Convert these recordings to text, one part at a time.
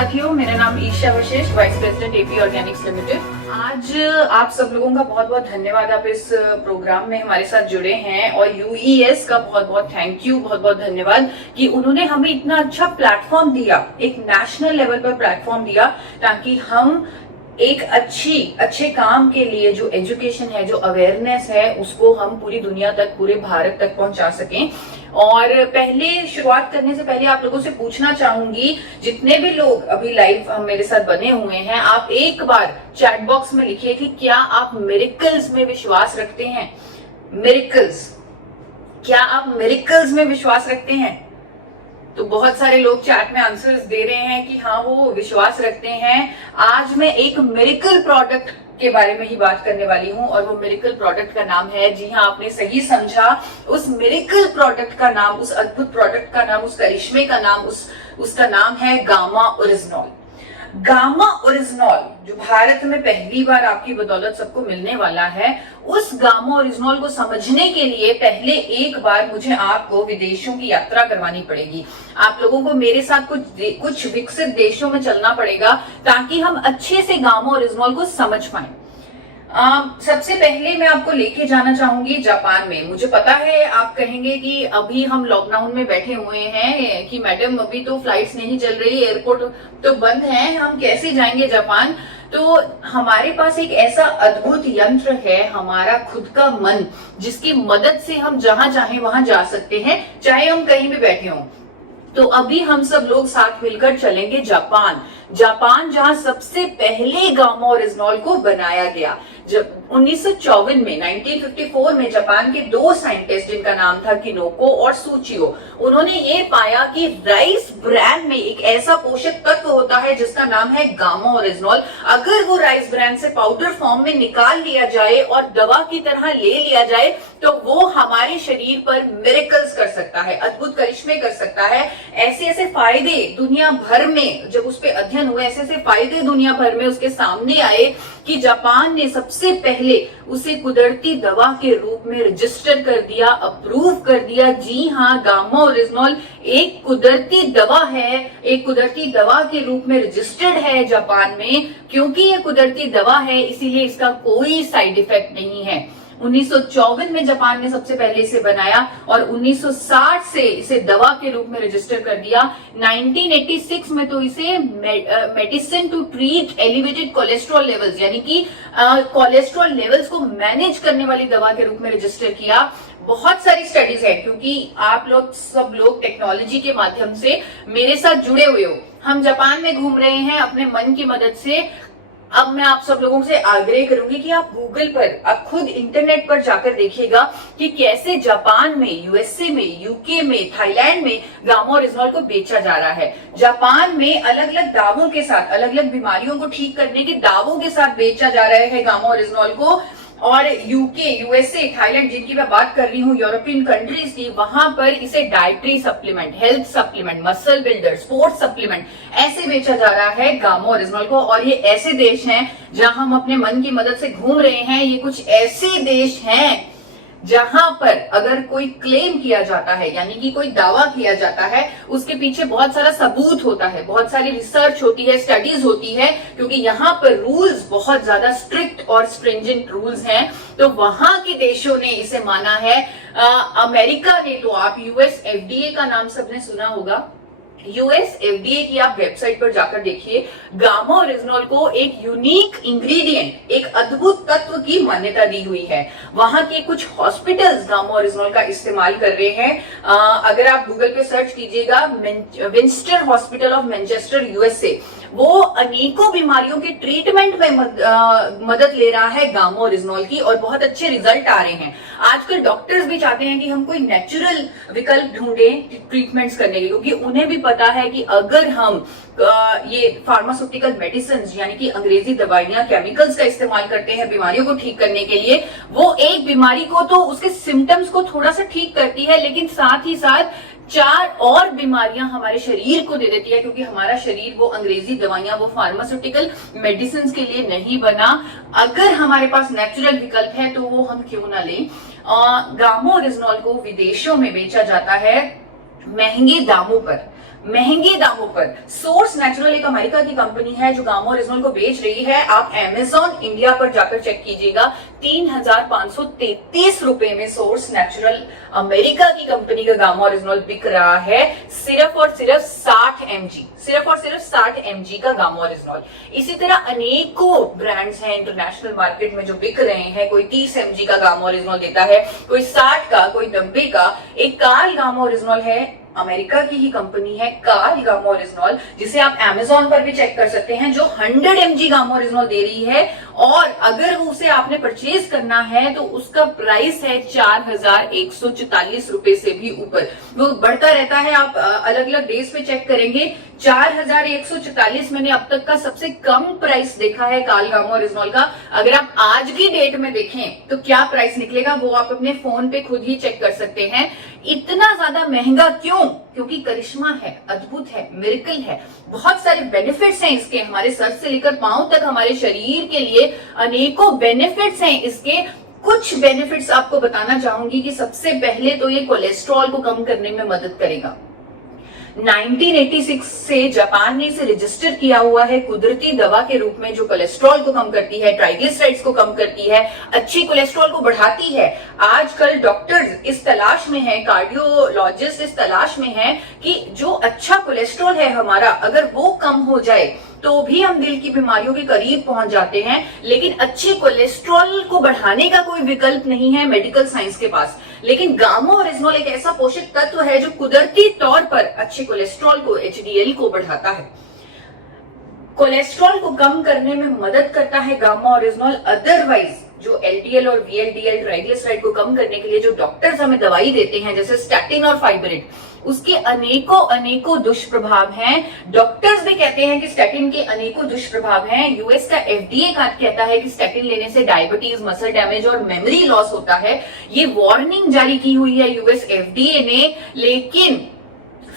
साथियों, मेरा नाम Isha Vashisht, vice president AP organics limited. आज आप सब लोगों का बहुत बहुत धन्यवाद, आप इस प्रोग्राम में हमारे साथ जुड़े हैं। और यूईएस का बहुत बहुत थैंक यू, बहुत बहुत धन्यवाद कि उन्होंने हमें इतना अच्छा प्लेटफॉर्म दिया, एक नेशनल लेवल पर प्लेटफॉर्म दिया, ताकि हम एक अच्छे काम के लिए जो एजुकेशन है, जो अवेयरनेस है, उसको हम पूरी दुनिया तक, पूरे भारत तक पहुंचा सकें। और पहले शुरुआत करने से पहले आप लोगों से पूछना चाहूंगी, जितने भी लोग अभी लाइव मेरे साथ बने हुए हैं, आप एक बार चैट बॉक्स में लिखिए कि क्या आप मिरेकल्स में विश्वास रखते हैं। मिरेकल्स, क्या आप मिरेकल्स में विश्वास रखते हैं? तो बहुत सारे लोग चैट में आंसर्स दे रहे हैं कि हाँ, वो विश्वास रखते हैं। आज मैं एक मिरेकल प्रोडक्ट के बारे में ही बात करने वाली हूं, और वो मिरेकल प्रोडक्ट का नाम है, जी हाँ, आपने सही समझा, उस मिरेकल प्रोडक्ट का नाम, उस अद्भुत प्रोडक्ट का नाम, उस करिश्मे का नाम, उसका नाम है गामा ओरिजिनॉल। गामा ओरिजिनॉल जो भारत में पहली बार आपकी बदौलत सबको मिलने वाला है, उस गामा ओरिजिनॉल को समझने के लिए पहले एक बार मुझे आपको विदेशों की यात्रा करवानी पड़ेगी। आप लोगों को मेरे साथ कुछ विकसित देशों में चलना पड़ेगा, ताकि हम अच्छे से गामा ओरिजिनॉल को समझ पाए। सबसे पहले मैं आपको लेके जाना चाहूंगी जापान में। मुझे पता है आप कहेंगे कि अभी हम लॉकडाउन में बैठे हुए हैं कि मैडम अभी तो फ्लाइट्स नहीं चल रही, एयरपोर्ट तो बंद है, हम कैसे जाएंगे जापान। तो हमारे पास एक ऐसा अद्भुत यंत्र है, हमारा खुद का मन, जिसकी मदद से हम जहां चाहे वहां जा सकते हैं, चाहे हम कहीं भी बैठे हों। तो अभी हम सब लोग साथ मिलकर चलेंगे जापान, जहां सबसे पहले गामा ओरिजिनॉल को बनाया गया। जब 1954 में 1954 में जापान के दो साइंटिस्ट, जिनका नाम था किनोको और सूचियो, उन्होंने ये पाया कि राइस ब्रैन में एक ऐसा पोषक तत्व होता है जिसका नाम है गामा ओरिजिनॉल। अगर वो राइस ब्रैन से पाउडर फॉर्म में निकाल लिया जाए और दवा की तरह ले लिया जाए, तो वो हमारे शरीर पर मिरेकल्स कर सकता है, अद्भुत करिश्मे कर सकता है। ऐसे ऐसे फायदे दुनिया भर में, जब उस पर अध्ययन हुए, ऐसे ऐसे फायदे दुनिया भर में उसके सामने आए कि जापान ने सबसे पहले उसे कुदरती दवा के रूप में रजिस्टर कर दिया, अप्रूव कर दिया। जी हाँ, गामा ओरिजिनॉल एक कुदरती दवा है, एक कुदरती दवा के रूप में रजिस्टर्ड है जापान में। क्योंकि ये कुदरती दवा है, इसीलिए इसका कोई साइड इफेक्ट नहीं है। 1954 में जापान ने सबसे पहले इसे बनाया और 1960 से इसे दवा के रूप में रजिस्टर कर दिया। 1986 में तो इसे medicine to treat elevated cholesterol levels, यानी कि कोलेस्ट्रॉल लेवल्स को मैनेज करने वाली दवा के रूप में रजिस्टर किया। बहुत सारी स्टडीज है, क्योंकि आप लोग सब लोग टेक्नोलॉजी के माध्यम से मेरे साथ जुड़े हुए हो। हम जापान में घूम रहे हैं अपने मन की मदद से। अब मैं आप सब लोगों से आग्रह करूंगी कि आप गूगल पर, आप खुद इंटरनेट पर जाकर देखिएगा कि कैसे जापान में, यूएसए में, यूके में, थाईलैंड में गामा ओरिजिनॉल को बेचा जा रहा है। जापान में अलग अलग दावों के साथ, अलग अलग बीमारियों को ठीक करने के दावों के साथ बेचा जा रहा है गामा ओरिजिनॉल को। और यूके, यूएसए, थाईलैंड, जिनकी मैं बात कर रही हूँ, यूरोपियन कंट्रीज की, वहां पर इसे dietary supplement, health supplement, muscle builder, sports supplement, ऐसे बेचा जा रहा है गामा ओरिजिनॉल को। और ये ऐसे देश हैं जहां हम अपने मन की मदद से घूम रहे हैं। ये कुछ ऐसे देश हैं जहां पर अगर कोई क्लेम किया जाता है, यानी कि कोई दावा किया जाता है, उसके पीछे बहुत सारा सबूत होता है, बहुत सारी रिसर्च होती है, स्टडीज होती है, क्योंकि यहाँ पर रूल्स बहुत ज्यादा स्ट्रिक्ट और स्ट्रिंजेंट रूल्स हैं। तो वहां के देशों ने इसे माना है। अमेरिका ने तो, आप यूएस एफडीए का नाम सबने सुना होगा, यूएस एफडीए की आप वेबसाइट पर जाकर देखिए, गामा ओरिजिनॉल को एक यूनिक इंग्रेडिएंट, एक अद्भुत तत्व की मान्यता दी हुई है। वहां के कुछ हॉस्पिटल्स गामा ओरिजिनॉल का इस्तेमाल कर रहे हैं। अगर आप गूगल पे सर्च कीजिएगा, विंस्टर हॉस्पिटल ऑफ मैनचेस्टर, यूएसए, वो अनेकों बीमारियों के ट्रीटमेंट में मदद ले रहा है गामा ओरिजिनॉल की, और बहुत अच्छे रिजल्ट आ रहे हैं। आजकल डॉक्टर्स भी चाहते हैं कि हम कोई नेचुरल विकल्प ढूंढें ट्रीटमेंट्स करने के, क्योंकि उन्हें भी पता है कि अगर हम ये फार्मास्यूटिकल मेडिसिन, यानी कि अंग्रेजी दवाइयां, केमिकल्स का इस्तेमाल करते हैं बीमारियों को ठीक करने के लिए, वो एक बीमारी को तो उसके सिम्टम्स को थोड़ा सा ठीक करती है, लेकिन साथ ही साथ 4 और बीमारियां हमारे शरीर को दे देती है, क्योंकि हमारा शरीर वो अंग्रेजी दवाइयां, वो फार्मास्यूटिकल मेडिसिन के लिए नहीं बना। अगर हमारे पास नेचुरल विकल्प है तो वो हम क्यों ना लें। गामा ओरिजिनॉल को विदेशों में बेचा जाता है महंगे दामों पर। महंगे दामों पर। सोर्स नेचुरल एक अमेरिका की कंपनी है जो गामा ओरिजिनल को बेच रही है। आप अमेजॉन इंडिया पर जाकर चेक कीजिएगा, 3,533 रुपए में सोर्स नेचुरल अमेरिका की कंपनी का गामा ओरिजिनल बिक रहा है, सिर्फ और सिर्फ 60 mg, सिर्फ और सिर्फ 60 mg का गामा ओरिजिनल। इसी तरह अनेकों ब्रांड्स हैं इंटरनेशनल मार्केट में जो बिक रहे हैं। कोई 30 mg का गामा ओरिजिनल देता है, कोई 60 का, कोई 90 का। एक कार्ल गामा ओरिजिनल है, अमेरिका की ही कंपनी है कार्ल गामा ओरिजिनल, जिसे आप अमेजॉन पर भी चेक कर सकते हैं, जो 100 mg गामा ओरिजिनल दे रही है। और अगर उसे आपने परचेज करना है तो उसका प्राइस है 4,144 रुपए से भी ऊपर। वो बढ़ता रहता है, आप अलग अलग डेज पे चेक करेंगे। 4,144 मैंने अब तक का सबसे कम प्राइस देखा है कार्ल गामा ओरिजिनल का। अगर आप आज की डेट में देखें तो क्या प्राइस निकलेगा वो आप अपने फोन पे खुद ही चेक कर सकते हैं। इतना ज्यादा महंगा क्यों? क्योंकि करिश्मा है, अद्भुत है, मिरेकल है, बहुत सारे बेनिफिट्स हैं इसके। हमारे सर से लेकर पांव तक हमारे शरीर के लिए अनेकों बेनिफिट्स हैं इसके। कुछ बेनिफिट्स आपको बताना चाहूंगी कि सबसे पहले तो ये कोलेस्ट्रॉल को कम करने में मदद करेगा। 1986 से जापान ने इसे रजिस्टर किया हुआ है कुदरती दवा के रूप में, जो कोलेस्ट्रॉल को कम करती है, ट्राइग्लिसराइड्स को कम करती है, अच्छी कोलेस्ट्रॉल को बढ़ाती है। आजकल डॉक्टर्स इस तलाश में हैं, कार्डियोलॉजिस्ट इस तलाश में हैं कि जो अच्छा कोलेस्ट्रॉल है हमारा, अगर वो कम हो जाए तो भी हम दिल की बीमारियों के करीब पहुंच जाते हैं। लेकिन अच्छे कोलेस्ट्रॉल को बढ़ाने का कोई विकल्प नहीं है मेडिकल साइंस के पास। लेकिन गामा ओरिजिनल एक ऐसा पोषक तत्व है जो कुदरती तौर पर अच्छे कोलेस्ट्रॉल को, एचडीएल को बढ़ाता है। कोलेस्ट्रॉल को कम करने में मदद करता है गामा ओरिजिनल। अदरवाइज जो एलडीएल और वीएलडीएल ट्राइग्लिसराइड को कम करने के लिए जो डॉक्टर्स हमें दवाई देते हैं, जैसे स्टैटिन और फाइब्रिड, उसके अनेकों दुष्प्रभाव हैं। डॉक्टर्स भी कहते हैं कि स्टैटिन के अनेकों दुष्प्रभाव हैं। यूएस का एफडीए कहता है कि स्टैटिन लेने से डायबिटीज, मसल डैमेज और मेमोरी लॉस होता है। ये वार्निंग जारी की हुई है यूएस एफडीए ने, लेकिन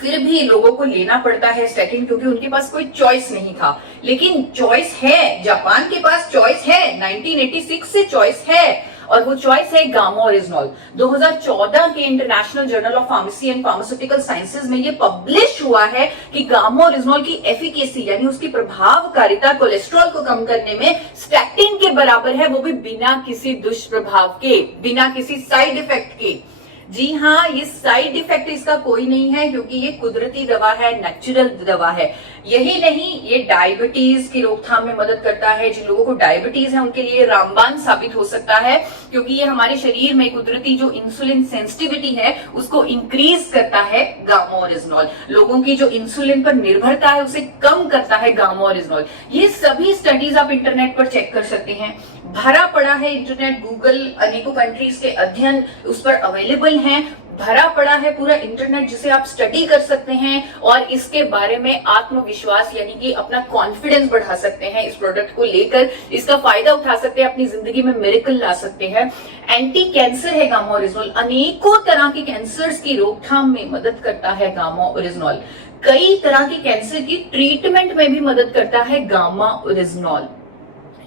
फिर भी लोगों को लेना पड़ता है स्टैटिन, क्योंकि उनके पास कोई चॉइस नहीं था। लेकिन चॉइस है, जापान के पास चॉइस है, 1986 से चॉइस है, और वो चॉइस है गामा ओरिजिनल। 2014 के international journal of pharmacy and pharmaceutical sciences में ये पब्लिश हुआ है कि गामा ओरिजिनल की एफिकेसी यानी उसकी प्रभावकारिता कोलेस्ट्रॉल को कम करने में स्टैटिन के बराबर है, वो भी बिना किसी दुष्प्रभाव के, बिना किसी साइड इफेक्ट के। जी हाँ, ये साइड इफेक्ट इसका कोई नहीं है, क्योंकि ये कुदरती दवा है, नेचुरल दवा है। यही नहीं, ये डायबिटीज की रोकथाम में मदद करता है। जिन लोगों को डायबिटीज है उनके लिए रामबाण साबित हो सकता है, क्योंकि ये हमारे शरीर में कुदरती जो इंसुलिन सेंसिटिविटी है उसको इंक्रीज करता है गामा ओरिजिनल। लोगों की जो इंसुलिन पर निर्भरता है उसे कम करता है गामा ओरिजिनल। ये सभी स्टडीज आप इंटरनेट पर चेक कर सकते हैं, भरा पड़ा है इंटरनेट, गूगल, अनेकों कंट्रीज के अध्ययन उस पर अवेलेबल हैं। भरा पड़ा है पूरा इंटरनेट, जिसे आप स्टडी कर सकते हैं और इसके बारे में आत्मविश्वास यानी कि अपना कॉन्फिडेंस बढ़ा सकते हैं। इस प्रोडक्ट को लेकर इसका फायदा उठा सकते हैं, अपनी जिंदगी में मिरेकल ला सकते हैं। एंटी कैंसर है गामा ओरिजिनल, अनेकों तरह के कैंसर्स की रोकथाम में मदद करता है गामा ओरिजिनल। कई तरह के कैंसर की ट्रीटमेंट में भी मदद करता है गामा ओरिजिनल।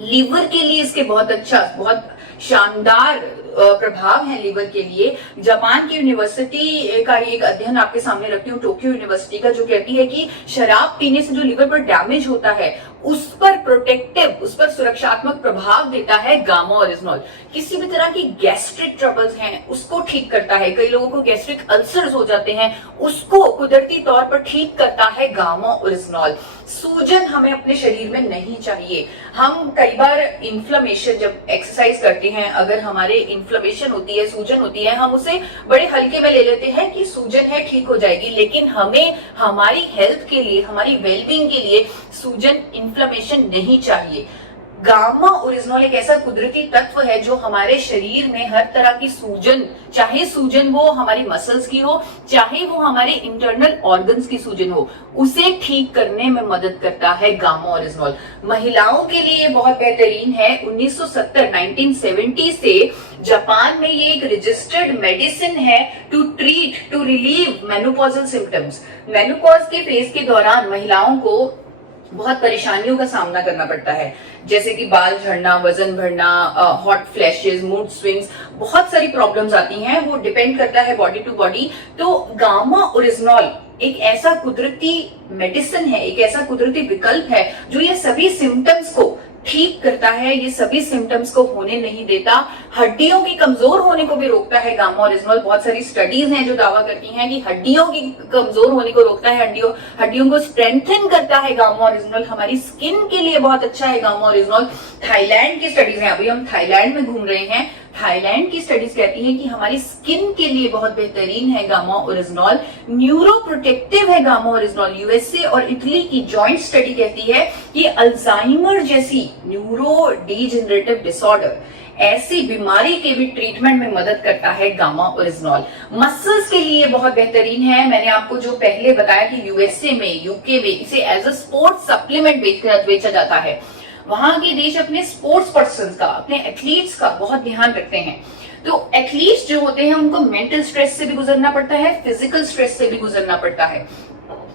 लीवर के लिए इसके बहुत अच्छा, बहुत शानदार प्रभाव है लीवर के लिए। जापान की यूनिवर्सिटी का एक अध्ययन आपके सामने रखती हूँ, टोक्यो यूनिवर्सिटी का, जो कहती है कि शराब पीने से जो लीवर पर डैमेज होता है उस पर प्रोटेक्टिव, उस पर सुरक्षात्मक प्रभाव देता है गामा ओरिजिनल। किसी भी तरह की गैस्ट्रिक ट्रबल्स हैं उसको ठीक करता है। कई लोगों को गैस्ट्रिक अल्सर्स हो जाते हैं, उसको कुदरती तौर पर ठीक करता है गामा ओरिजिनल। सूजन हमें अपने शरीर में नहीं चाहिए। हम कई बार इन्फ्लेमेशन, जब एक्सरसाइज करते हैं, अगर हमारे इन्फ्लेमेशन होती है, सूजन होती है, हम उसे बड़े हल्के में ले लेते हैं कि सूजन है, ठीक हो जाएगी। लेकिन हमें हमारी हेल्थ के लिए, हमारी वेलबींग के लिए सूजन, इन्फ्लेमेशन नहीं चाहिए। गामा ओरिजिनल एक ऐसा कुदरती तत्व है जो हमारे शरीर में हर तरह की सूजन, चाहे सूजन वो हमारी मसल्स की हो, चाहे वो हमारे इंटरनल ऑर्गन्स की सूजन हो, उसे ठीक करने में मदद करता है गामा ओरिजिनल। महिलाओं के लिए बहुत बेहतरीन है। 1970 से जापान में ये एक रजिस्टर्ड मेडिसिन है to treat, to relieve menopausal symptoms. Menopause के फेज के दौरान महिलाओं को बहुत परेशानियों का सामना करना पड़ता है, जैसे कि बाल झड़ना, वजन बढ़ना, हॉट फ्लैशेस, मूड स्विंग्स, बहुत सारी प्रॉब्लम्स आती हैं। वो डिपेंड करता है बॉडी टू बॉडी। तो गामा ओरिजिनल एक ऐसा कुदरती मेडिसिन है, एक ऐसा कुदरती विकल्प है जो ये सभी सिम्टम्स को ठीक करता है, ये सभी सिम्टम्स को होने नहीं देता, हड्डियों की कमजोर होने को भी रोकता है गामा ओरिजिनल। बहुत सारी स्टडीज हैं जो दावा करती हैं कि हड्डियों की कमजोर होने को रोकता है, हड्डियों को स्ट्रेंथन करता है गामा ओरिजिनल। हमारी स्किन के लिए बहुत अच्छा है गामा ओरिजिनल। थाईलैंड की स्टडीज है, अभी हम थाईलैंड में घूम रहे हैं, थाईलैंड की स्टडीज कहती है कि हमारी स्किन के लिए बहुत बेहतरीन है गामा ओरिजिनल। न्यूरो प्रोटेक्टिव है गामा ओरिजिनल। यूएसए और इटली की जॉइंट स्टडी कहती है कि अल्जाइमर जैसी न्यूरो डीजेनरेटिव डिसऑर्डर, ऐसी बीमारी के भी ट्रीटमेंट में मदद करता है गामा ओरिजिनल। मसल्स के लिए बहुत बेहतरीन है। मैंने आपको जो पहले बताया कि यूएसए में, यूके में इसे एज अ स्पोर्ट्स सप्लीमेंट बेचा जाता है। वहां के देश अपने स्पोर्ट्स पर्सन का, अपने एथलीट्स का बहुत ध्यान रखते हैं। तो एथलीट्स जो होते हैं उनको मेंटल स्ट्रेस से भी गुजरना पड़ता है, फिजिकल स्ट्रेस से भी गुजरना पड़ता है।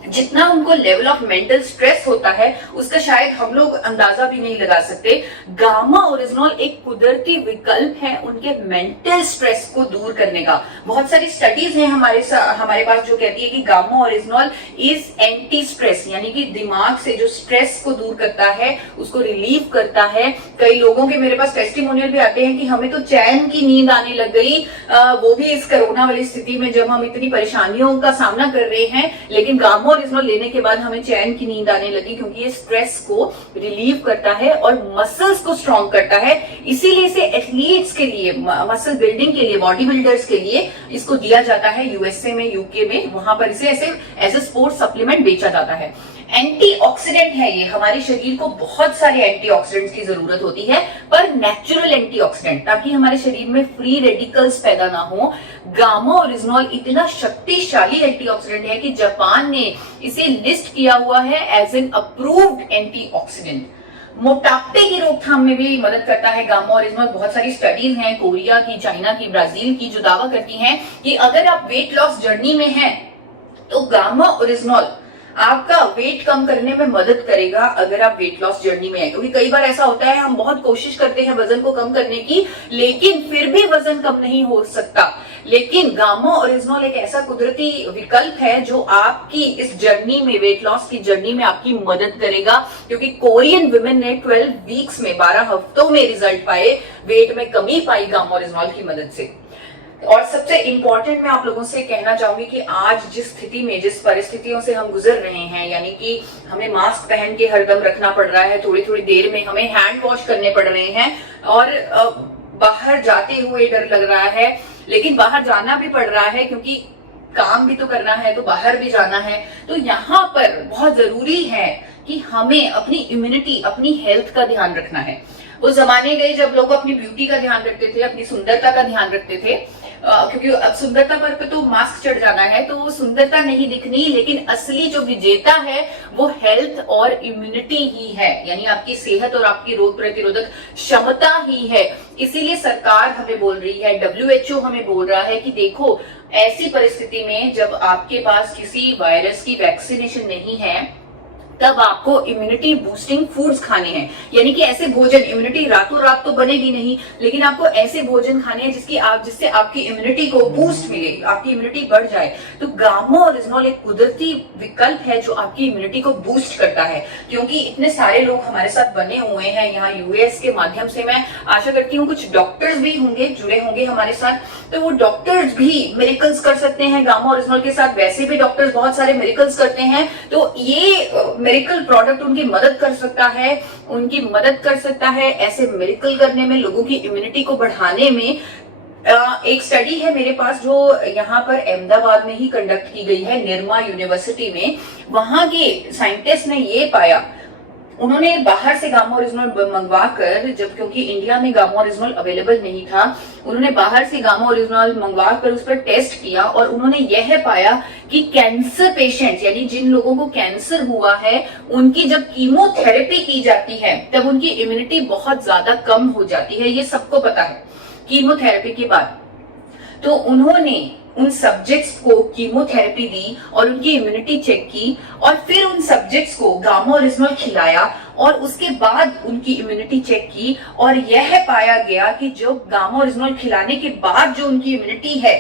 जितना उनको लेवल ऑफ मेंटल स्ट्रेस होता है उसका शायद हम लोग अंदाजा भी नहीं लगा सकते। गामा ओरिजिनल एक कुदरती विकल्प है उनके मेंटल स्ट्रेस को दूर करने का। बहुत सारी स्टडीज हैं हमारे पास जो कहती है कि gamma original is anti stress, यानी कि दिमाग से जो स्ट्रेस को दूर करता है, उसको रिलीव करता है। कई लोगों के मेरे पास टेस्टिमोनियल भी आते हैं कि हमें तो चैन की नींद आने लग गई, वो भी इस कोरोना वाली स्थिति में जब हम इतनी परेशानियों का सामना कर रहे हैं, लेकिन गामा ओरिजिनल लेने के बाद हमें चैन की नींद आने लगी, क्योंकि ये स्ट्रेस को रिलीव करता है और मसल्स को स्ट्रॉन्ग करता है। इसीलिए इसे एथलीट्स के लिए, मसल बिल्डिंग के लिए, बॉडी बिल्डर्स के लिए इसको दिया जाता है। यूएसए में, यूके में, वहां पर इसे ऐसे एज ए स्पोर्ट्स सप्लीमेंट बेचा जाता है। एंटीऑक्सीडेंट है ये, हमारे शरीर को बहुत सारे एंटीऑक्सीडेंट्स की जरूरत होती है, पर नेचुरल एंटीऑक्सीडेंट, ताकि हमारे शरीर में फ्री रेडिकल्स पैदा ना हो। गामा ओरिजिनल इतना शक्तिशाली एंटीऑक्सीडेंट है कि जापान ने इसे लिस्ट किया हुआ है एज एन अप्रूव्ड एंटीऑक्सीडेंट। मोटापे की रोकथाम में भी मदद करता है गामा ओरिजिनल। बहुत सारी स्टडीज हैं कोरिया की, चाइना की, ब्राजील की, जो दावा करती हैं कि अगर आप वेट लॉस जर्नी में हैं तो गामा ओरिजिनल आपका वेट कम करने में मदद करेगा। अगर आप वेट लॉस जर्नी में है, क्योंकि कई बार ऐसा होता है हम बहुत कोशिश करते हैं वजन को कम करने की, लेकिन फिर भी वजन कम नहीं हो सकता। लेकिन गामा ओरिजिनल एक ऐसा कुदरती विकल्प है जो आपकी इस जर्नी में, वेट लॉस की जर्नी में आपकी मदद करेगा। क्योंकि कोरियन वुमेन ने 12 वीक्स में, 12 हफ्तों में रिजल्ट पाए, वेट में कमी पाई गामा ओरिजिनल की मदद से। और सबसे इंपॉर्टेंट मैं आप लोगों से कहना चाहूंगी कि आज जिस स्थिति में, जिस परिस्थितियों से हम गुजर रहे हैं, यानी कि हमें मास्क पहन के हरदम रखना पड़ रहा है, थोड़ी थोड़ी देर में हमें हैंड वॉश करने पड़ रहे हैं, और बाहर जाते हुए डर लग रहा है, लेकिन बाहर जाना भी पड़ रहा है क्योंकि काम भी तो करना है, तो बाहर भी जाना है। तो यहाँ पर बहुत जरूरी है कि हमें अपनी इम्यूनिटी, अपनी हेल्थ का ध्यान रखना है। वो जमाने गए जब लोग अपनी ब्यूटी का ध्यान रखते थे, अपनी सुंदरता का ध्यान रखते थे, क्योंकि अब सुंदरता पर तो मास्क चढ़ जाना है, तो वो सुंदरता नहीं दिखनी, लेकिन असली जो विजेता है वो हेल्थ और इम्यूनिटी ही है, यानी आपकी सेहत और आपकी रोग प्रतिरोधक क्षमता ही है। इसीलिए सरकार हमें बोल रही है, WHO हमें बोल रहा है कि देखो, ऐसी परिस्थिति में जब आपके पास किसी वायरस की वैक्सीनेशन नहीं है, तब आपको इम्यूनिटी बूस्टिंग फूड्स खाने हैं। यानी कि ऐसे भोजन, इम्यूनिटी रातों रात तो बनेगी नहीं, लेकिन आपको ऐसे भोजन खाने हैं जिससे आपकी इम्यूनिटी को बूस्ट मिले, आपकी इम्यूनिटी बढ़ जाए। तो गामा ओरिजिनल एक कुदरती विकल्प है जो आपकी इम्यूनिटी को बूस्ट करता है। क्योंकि इतने सारे लोग हमारे साथ बने हुए हैं यहाँ यूएस के माध्यम से, मैं आशा करती हूँ कुछ डॉक्टर्स भी होंगे, जुड़े होंगे हमारे साथ, तो वो डॉक्टर्स भी मिरेकल्स कर सकते हैं गामा ओरिजिनल के साथ। वैसे भी डॉक्टर्स बहुत सारे मिरेकल्स करते हैं, तो ये मिरेकल प्रोडक्ट उनकी मदद कर सकता है, ऐसे मिरेकल करने में, लोगों की इम्यूनिटी को बढ़ाने में। एक स्टडी है मेरे पास जो यहाँ पर अहमदाबाद में ही कंडक्ट की गई है, निर्मा यूनिवर्सिटी में। वहां के साइंटिस्ट ने ये पाया, उन्होंने बाहर से गामा ओरिजिनल मंगवा कर, जब क्योंकि इंडिया में गामा ओरिजिनल अवेलेबल नहीं था, उन्होंने बाहर से गामा ओरिजिनल मंगवा कर उस पर टेस्ट किया, और उन्होंने यह पाया कि कैंसर पेशेंट्स, यानी जिन लोगों को कैंसर हुआ है, उनकी जब कीमोथेरेपी की जाती है तब उनकी इम्यूनिटी बहुत ज्यादा कम हो जाती है। ये सबको पता है कीमोथेरेपी के बाद। तो उन्होंने उन सब्जेक्ट्स को कीमोथेरेपी दी और उनकी इम्यूनिटी चेक की, और फिर उन सब्जेक्ट्स को गामा ओरिजिनल खिलाया और उसके बाद उनकी इम्यूनिटी चेक की, और यह पाया गया कि जो गामा ओरिजिनल खिलाने के बाद जो उनकी इम्यूनिटी है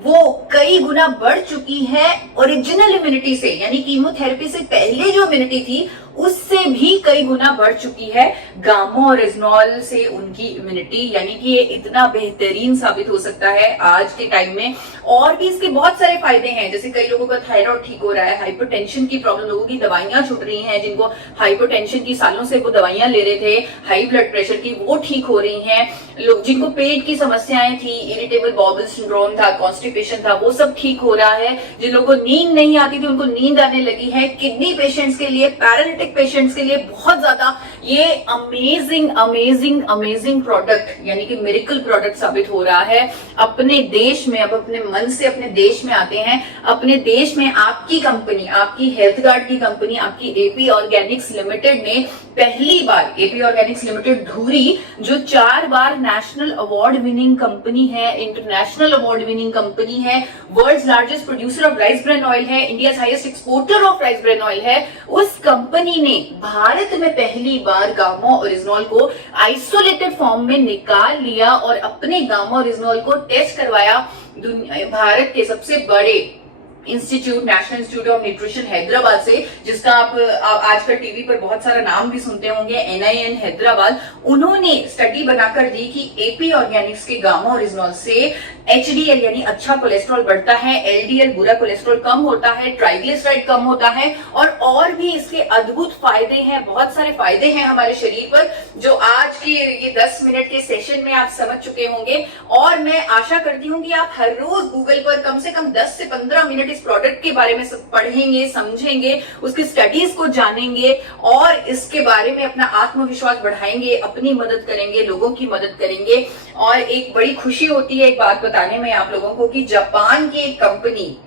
वो कई गुना बढ़ चुकी है ओरिजिनल इम्यूनिटी से, यानी कीमोथेरेपी से पहले जो इम्यूनिटी थी उससे भी कई गुना बढ़ चुकी है गामा ओरिजिनॉल से उनकी इम्यूनिटी। यानी कि ये इतना बेहतरीन साबित हो सकता है आज के टाइम में। और भी इसके बहुत सारे फायदे हैं, जैसे कई लोगों का थायराइड ठीक हो रहा है, हाइपरटेंशन की प्रॉब्लम, लोगों की दवाइयां छूट रही हैं, जिनको हाइपरटेंशन की सालों से वो दवाइयां ले रहे थे, हाई ब्लड प्रेशर की, वो ठीक हो रही हैं। लोग जिनको पेट की समस्याएं थी, इरिटेबल बाउल सिंड्रोम था, कॉन्स्टिपेशन था, वो सब ठीक हो रहा है। जिन लोगों को नींद नहीं आती थी उनको नींद आने लगी है। किडनी पेशेंट्स के लिए, पैरालिटिक पेशेंट्स के लिए बहुत ज्यादा ये अमेजिंग अमेजिंग अमेजिंग प्रोडक्ट यानी कि मिरेकल प्रोडक्ट साबित हो रहा है अपने देश में। अब अपने मन से अपने देश में आते हैं। अपने देश में आपकी कंपनी, आपकी हेल्थ गार्ड की कंपनी, आपकी एपी ऑर्गेनिक्स लिमिटेड ने पहली बार, एपी ऑर्गेनिक्स लिमिटेड धुरी, जो 4 बार नेशनल अवार्ड विनिंग कंपनी है, इंटरनेशनल अवार्ड विनिंग कंपनी है, world's largest producer of rice bran oil है, India highest exporter of rice bran oil है, उस कंपनी ने भारत में पहली बार गामा ओरिजिनॉल को आइसोलेटेड फॉर्म में निकाल लिया और अपने गामा ओरिजिनॉल को टेस्ट करवाया भारत के सबसे बड़े institute, national institute of nutrition Hyderabad से, जिसका आप आजकल टीवी पर बहुत सारा नाम भी सुनते होंगे, NIN हैदराबाद। उन्होंने स्टडी बनाकर दी कि एपी ऑर्गेनिक्स के गामा ओरिजिनॉल से HDL यानी अच्छा कोलेस्ट्रॉल बढ़ता है, LDL बुरा कोलेस्ट्रॉल कम होता है, ट्राइग्लिसराइड कम होता है, और भी इसके अद्भुत फायदे हैं, बहुत सारे फायदे हैं हमारे शरीर पर, जो आज के ये 10 मिनट के सेशन में आप समझ चुके होंगे। और मैं आशा करती हूँ कि आप हर रोज गूगल पर कम से कम 10 से 15 मिनट इस प्रोडक्ट के बारे में पढ़ेंगे, समझेंगे, उसकी स्टडीज को जानेंगे और इसके बारे में अपना आत्मविश्वास बढ़ाएंगे, अपनी मदद करेंगे, लोगों की मदद करेंगे। और एक बड़ी खुशी होती है एक बात बताने में आप लोगों को कि जापान की एक कंपनी,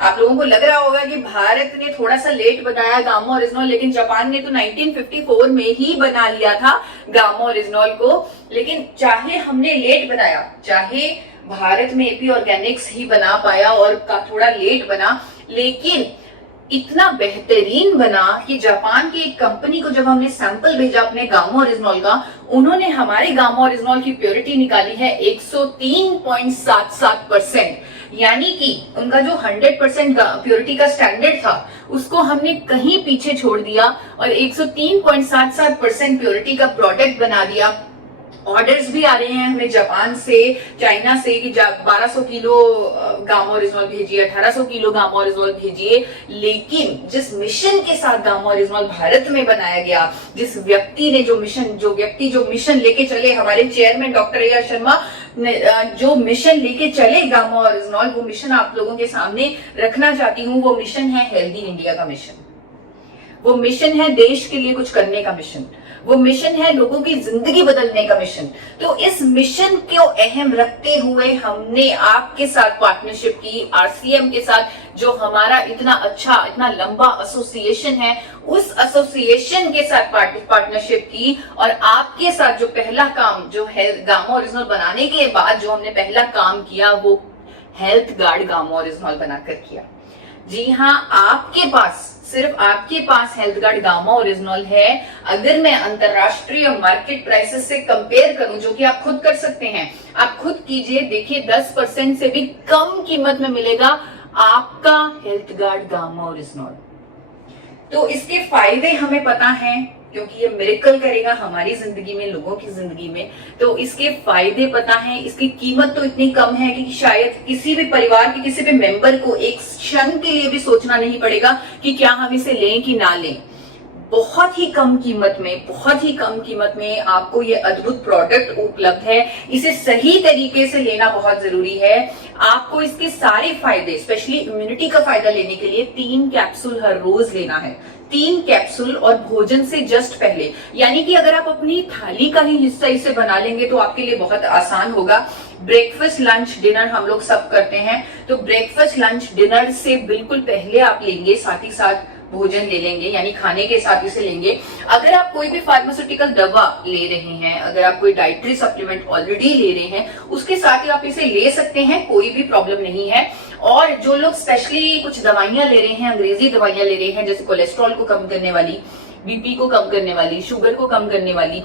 आप लोगों को लग रहा होगा कि भारत ने थोड़ा सा लेट बनाया गामा ओरिजिनॉल, लेकिन जापान ने तो 1954 में ही बना लिया था गामा ओरिजिनॉल को। लेकिन चाहे हमने लेट बनाया, चाहे भारत में एपी ऑर्गेनिक्स ही बना पाया और थोड़ा लेट बना, लेकिन इतना बेहतरीन बना कि जापान की एक कंपनी को जब हमने सैंपल भेजा अपने गामा ओरिजिनॉल का, उन्होंने हमारे गामा ओरिजिनॉल की प्योरिटी निकाली है 103.77%। यानी कि उनका जो 100% प्योरिटी का स्टैंडर्ड था उसको हमने कहीं पीछे छोड़ दिया और 103.77% प्योरिटी का प्रोडक्ट बना दिया। ऑर्डर्स भी आ रहे हैं हमें जापान से, चाइना से कि 1200 किलो गामा ओरिजिनॉल भेजिए, 1800 किलो गामा ओरिजिनॉल भेजिए। लेकिन जिस मिशन के साथ गामा ओरिजिनॉल भारत में बनाया गया, जिस व्यक्ति ने जो मिशन लेके चले, हमारे चेयरमैन डॉक्टर A.R. शर्मा जो मिशन लेके चले गामा ओरिजिनॉल, वो मिशन आप लोगों के सामने रखना चाहती हूँ। वो मिशन है हेल्दी इंडिया का मिशन, वो मिशन है देश के लिए कुछ करने का मिशन, वो मिशन है लोगों की जिंदगी बदलने का मिशन। तो इस मिशन को अहम रखते हुए हमने आपके साथ पार्टनरशिप की, RCM के साथ, जो हमारा इतना अच्छा, इतना लंबा एसोसिएशन है, उस एसोसिएशन के साथ पार्टनरशिप की। और आपके साथ जो पहला काम, जो है गामा ओरिजिनॉल बनाने के बाद जो हमने पहला काम किया, वो हेल्थ गार्ड गामा ओरिजिनॉल बनाकर किया। जी हाँ, आपके पास, सिर्फ आपके पास हेल्थ गार्ड गामा ओरिजिनॉल है। अगर मैं अंतरराष्ट्रीय मार्केट प्राइसेस से कंपेयर करूं, जो कि आप खुद कर सकते हैं, आप खुद कीजिए, देखिए 10% से भी कम कीमत में मिलेगा आपका हेल्थ गार्ड गामा ओरिजिनॉल। तो इसके फायदे हमें पता हैं, क्योंकि ये मिरेकल करेगा हमारी जिंदगी में, लोगों की जिंदगी में। तो इसके फायदे पता है, इसकी कीमत तो इतनी कम है कि शायद किसी भी परिवार के किसी भी मेंबर को एक क्षण के लिए भी सोचना नहीं पड़ेगा कि क्या हम इसे लें कि ना लें। बहुत ही कम कीमत में, बहुत ही कम कीमत में आपको ये अद्भुत प्रोडक्ट उपलब्ध है। इसे सही तरीके से लेना बहुत जरूरी है। आपको इसके सारे फायदे, स्पेशली इम्यूनिटी का फायदा लेने के लिए 3 कैप्सूल हर रोज लेना है। 3 कैप्सूल और भोजन से जस्ट पहले, यानी कि अगर आप अपनी थाली का ही हिस्सा इसे बना लेंगे तो आपके लिए बहुत आसान होगा। ब्रेकफास्ट, लंच, डिनर हम लोग सब करते हैं, तो ब्रेकफास्ट, लंच, डिनर से बिल्कुल पहले आप लेंगे, साथ ही साथ भोजन ले लेंगे, यानी खाने के साथ इसे लेंगे। अगर आप कोई भी फार्मास्यूटिकल दवा ले रहे हैं, अगर आप कोई डाइटरी सप्लीमेंट ऑलरेडी ले रहे हैं, उसके साथ ही आप इसे ले सकते हैं, कोई भी प्रॉब्लम नहीं है। और जो लोग स्पेशली कुछ दवाइयां ले रहे हैं, अंग्रेजी दवाइयां ले रहे हैं, जैसे कोलेस्ट्रॉल को कम करने वाली, BP को कम करने वाली, शुगर को कम करने वाली,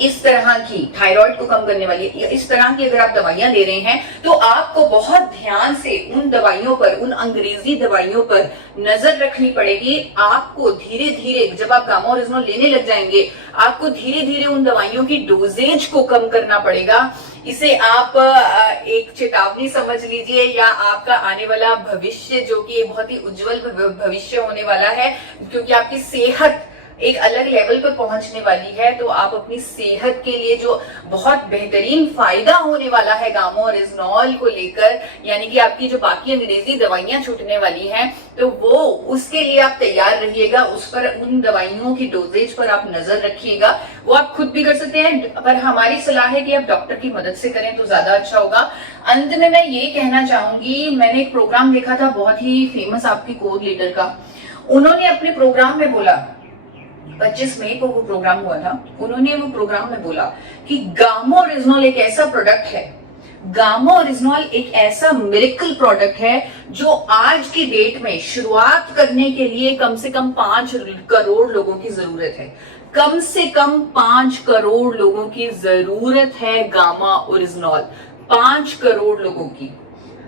इस तरह की थायराइड को कम करने वाली या इस तरह की अगर आप दवाइयां ले रहे हैं तो आपको बहुत ध्यान से उन दवाइयों पर, उन अंग्रेजी दवाइयों पर नजर रखनी पड़ेगी। आपको धीरे धीरे जब आप गामा ओरिजिनल लेने लग जाएंगे, आपको धीरे धीरे उन दवाइयों की डोजेज को कम करना पड़ेगा। इसे आप एक चेतावनी समझ लीजिए या आपका आने वाला भविष्य जो कि बहुत ही उज्जवल भविष्य होने वाला है, क्योंकि आपकी सेहत एक अलग लेवल पर पहुंचने वाली है। तो आप अपनी सेहत के लिए जो बहुत बेहतरीन फायदा होने वाला है गामा ओरिजिनॉल को लेकर, यानी कि आपकी जो बाकी अंग्रेजी दवाइयां छूटने वाली हैं, तो वो उसके लिए आप तैयार रहिएगा। उस पर, उन दवाइयों की डोजेज पर आप नजर रखिएगा। वो आप खुद भी कर सकते हैं, पर हमारी सलाह है कि आप डॉक्टर की मदद से करें तो ज्यादा अच्छा होगा। अंत में मैं ये कहना चाहूंगी, मैंने एक प्रोग्राम देखा था बहुत ही फेमस आपकी कोर लीडर का। उन्होंने अपने प्रोग्राम में बोला, 25 मई को वो प्रोग्राम हुआ था, उन्होंने वो प्रोग्राम में बोला कि गामा ओरिजिनॉल एक ऐसा प्रोडक्ट है, गामा ओरिजिनॉल एक ऐसा मिरेकल प्रोडक्ट है जो आज की डेट में शुरुआत करने के लिए कम से कम 5 करोड़ लोगों की जरूरत है। कम से कम 5 करोड़ लोगों की जरूरत है गामा ओरिजिनॉल, 5 करोड़ लोगों की।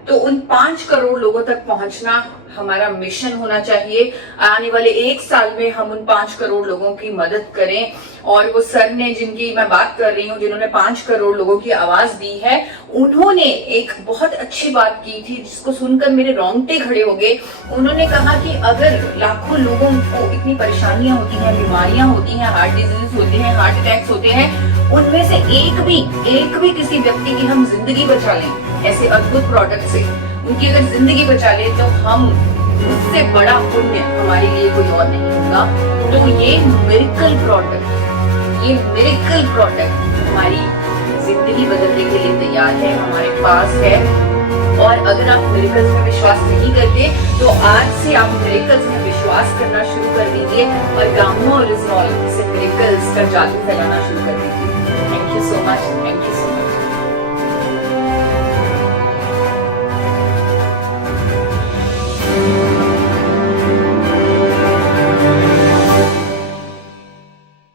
तो उन 5 करोड़ लोगों तक पहुंचना हमारा मिशन होना चाहिए। आने वाले 1 साल में हम उन 5 करोड़ लोगों की मदद करें। और वो सर ने, जिनकी मैं बात कर रही हूँ, जिन्होंने 5 करोड़ लोगों की आवाज दी है, उन्होंने एक बहुत अच्छी बात की थी जिसको सुनकर मेरे रोंगटे खड़े हो गए। उन्होंने कहा कि अगर लाखों लोगों को इतनी परेशानियां होती हैं, बीमारियां होती हैं, हार्ट डिजीज होते हैं, हार्ट अटैक्स होते हैं, उनमें से एक भी किसी व्यक्ति की हम जिंदगी बचा लें ऐसे अद्भुत प्रोडक्ट से, उनकी अगर जिंदगी बचा ले तो हम, उससे बड़ा पुण्य हमारे लिए कोई और नहीं होगा। तो ये मिरेकल प्रोडक्ट हमारी जिंदगी बदलने के लिए तैयार है, हमारे पास है। और अगर आप मिरेकल्स में विश्वास नहीं करते तो आज से आप मिरेकल्स में विश्वास करना शुरू कर दीजिए और गामा ओरिजिनॉल से मिरेकल्स का जादू फैलाना शुरू कर दीजिए।